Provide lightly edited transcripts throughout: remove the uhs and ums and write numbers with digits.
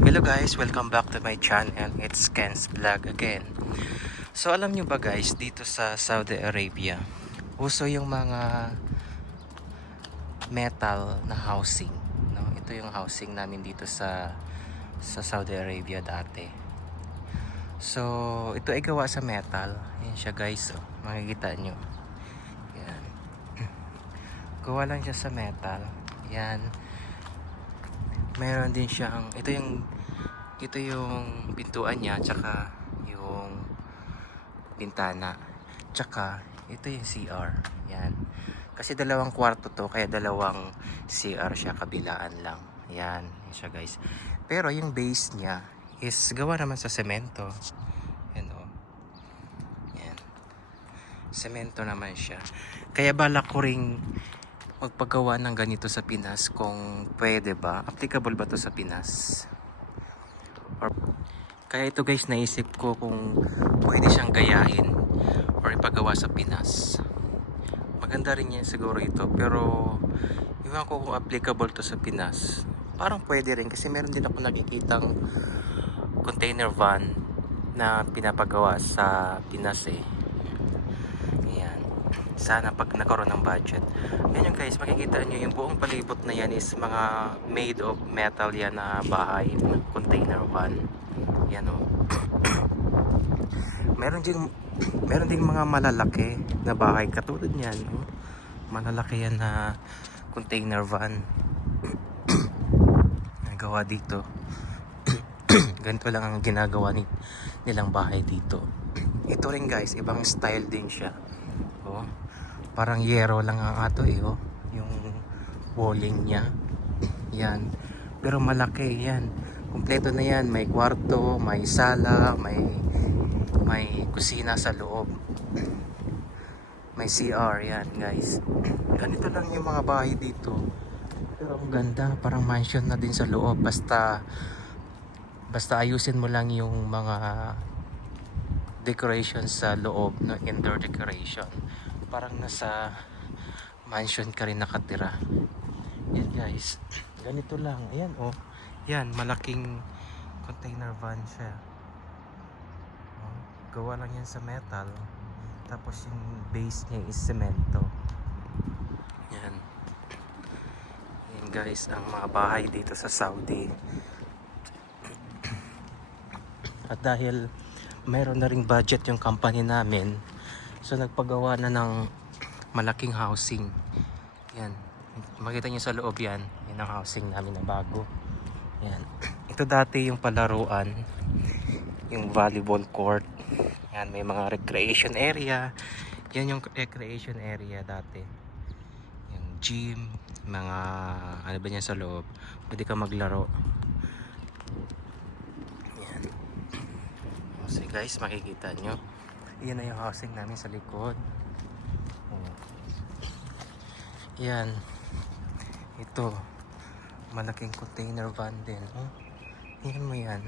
Hello guys, welcome back to my channel. It's Ken's Vlog again. So alam nyo ba guys, dito sa Saudi Arabia, uso yung mga metal na housing, no? Ito yung housing namin dito sa Saudi Arabia dati. So ito ay gawa sa metal. Yan siya guys, oh. Makikita nyo. Yan. Gawa lang siya sa metal. Yan. Meron din siyang ito yung pintuan niya, tsaka yung bintana, tsaka ito yung CR. Yan. Kasi dalawang kwarto to, kaya dalawang CR siya, kabilaan lang. Yan, yan siya guys. Pero yung base niya is gawa naman sa semento. Yan o. Yan. Semento naman siya. Kaya balak ko ring magpagawa ng ganito sa Pinas kung pwede ba. Applicable ba to sa Pinas? Kaya ito guys, naisip ko kung pwede siyang gayahin or ipagawa sa Pinas. Maganda rin yan siguro ito, pero iwan ko kung applicable to sa Pinas. Parang pwede rin kasi meron din ako nakikitang container van na pinapagawa sa Pinas eh. Ayan. Sana pag nagkaroon ng budget. Yan yung guys, makikita nyo yung buong palibot na yan is mga made of metal yan na bahay, container van. Yan o. meron ding mga malalaki na bahay katulad niyan. Oh. Malalaki yan na container van. Nagawa dito. Ganito lang ang ginagawa nilang bahay dito. Ito rin guys, ibang style din siya. Oh. Parang yero lang ang ato eh. Oh. Yung walling niya. Yan. Pero malaki yan. Kompleto na yan. May kwarto, may sala, may kusina sa loob. May CR yan guys. Ganito lang yung mga bahay dito. Pero ang ganda. Parang mansion na din sa loob. Basta ayusin mo lang yung mga decorations sa loob, no? Indoor decoration. Parang nasa mansion ka rin nakatira. Yan guys. Ganito lang. Ayan oh. Yan, malaking container van siya. Oh, gawa lang yan sa metal. Tapos yung base niya is semento. Yan. Yan guys, ang mga bahay dito sa Saudi. At dahil mayroon na ring budget yung company namin, so nagpagawa na ng malaking housing. Yan. Makita nyo sa loob yan. Yan ang housing namin na bago. Yan. Ito dati yung palaruan, yung volleyball court. Yan, may mga recreation area. Yan yung recreation area dati. Yung gym, mga ano ba niya sa loob. Pwede ka maglaro. Yan. So guys, makikita nyo. Yan na yung housing namin sa likod. Yan. Ito. Malaking container van din. Oh, tingnan mo yan.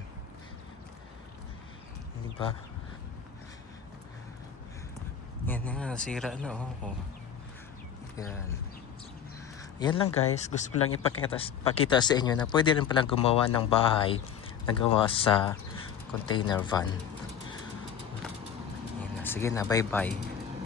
Diba? Yan nga, nasira na. Oh. Yan. Yan lang guys. Gusto ko lang ipakita sa inyo na pwede rin palang gumawa ng bahay na gawa sa container van. Yan na. Sige na, bye bye.